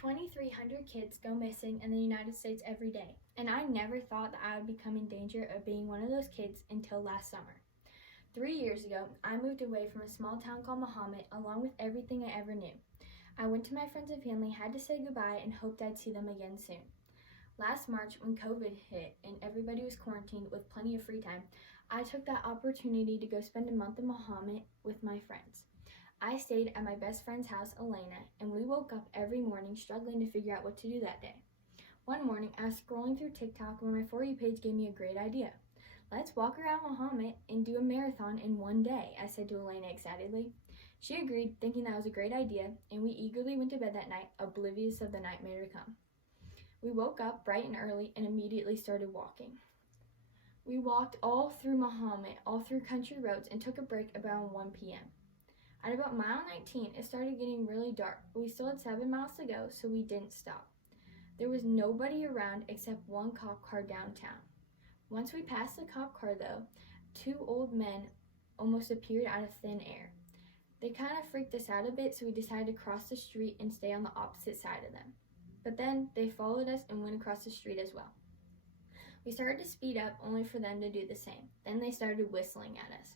2,300 kids go missing in the United States every day, and I never thought that I would become in danger of being one of those kids until last summer. 3 years ago, I moved away from a small town called Muhammad along with everything I ever knew. I went to my friends and family, had to say goodbye, and hoped I'd see them again soon. Last March, when COVID hit and everybody was quarantined with plenty of free time, I took that opportunity to go spend a month in Muhammad with my friends. I stayed at my best friend's house, Elena, and we woke up every morning struggling to figure out what to do that day. One morning, I was scrolling through TikTok when my For You page gave me a great idea. "Let's walk around Muhammad and do a marathon in one day," I said to Elena excitedly. She agreed, thinking that was a great idea, and we eagerly went to bed that night, oblivious of the nightmare to come. We woke up bright and early and immediately started walking. We walked all through Muhammad, all through country roads, and took a break about 1 p.m. At about mile 19, it started getting really dark, but we still had 7 miles to go, so we didn't stop. There was nobody around except one cop car downtown. Once we passed the cop car, though, 2 old men almost appeared out of thin air. They kind of freaked us out a bit, so we decided to cross the street and stay on the opposite side of them. But then they followed us and went across the street as well. We started to speed up, only for them to do the same. Then they started whistling at us.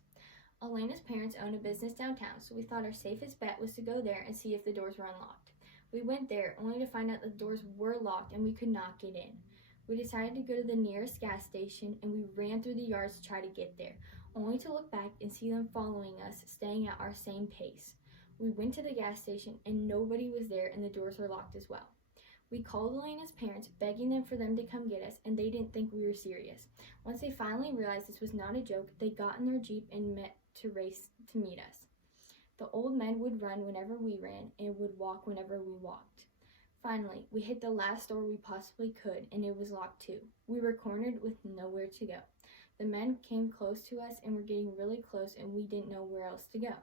Elena's parents own a business downtown, so we thought our safest bet was to go there and see if the doors were unlocked. We went there, only to find out the doors were locked and we could not get in. We decided to go to the nearest gas station, and we ran through the yards to try to get there, only to look back and see them following us, staying at our same pace. We went to the gas station, and nobody was there, and the doors were locked as well. We called Elena's parents, begging them for them to come get us, and they didn't think we were serious. Once they finally realized this was not a joke, they got in their Jeep and race to meet us. The old men would run whenever we ran and would walk whenever we walked. Finally, we hit the last door we possibly could, and it was locked too. We were cornered with nowhere to go. The men came close to us and were getting really close, and we didn't know where else to go.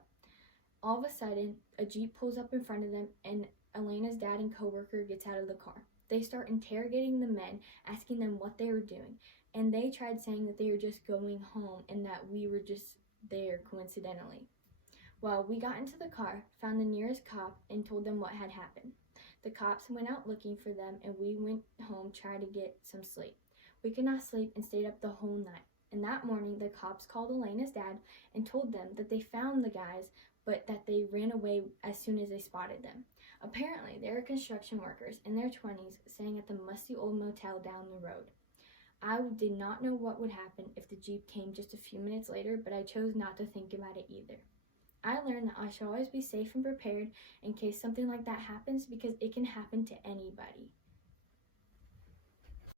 All of a sudden, a Jeep pulls up in front of them, and Elena's dad and coworker gets out of the car. They start interrogating the men, asking them what they were doing, and they tried saying that they were just going home and that we were just there coincidentally. Well, we got into the car, found the nearest cop, and told them what had happened. The cops went out looking for them, and we went home trying to get some sleep. We could not sleep and stayed up the whole night. And that morning, the cops called Elena's dad and told them that they found the guys, but that they ran away as soon as they spotted them. Apparently, they were construction workers in their 20s staying at the musty old motel down the road. I did not know what would happen if the Jeep came just a few minutes later, but I chose not to think about it either. I learned that I should always be safe and prepared in case something like that happens, because it can happen to anybody.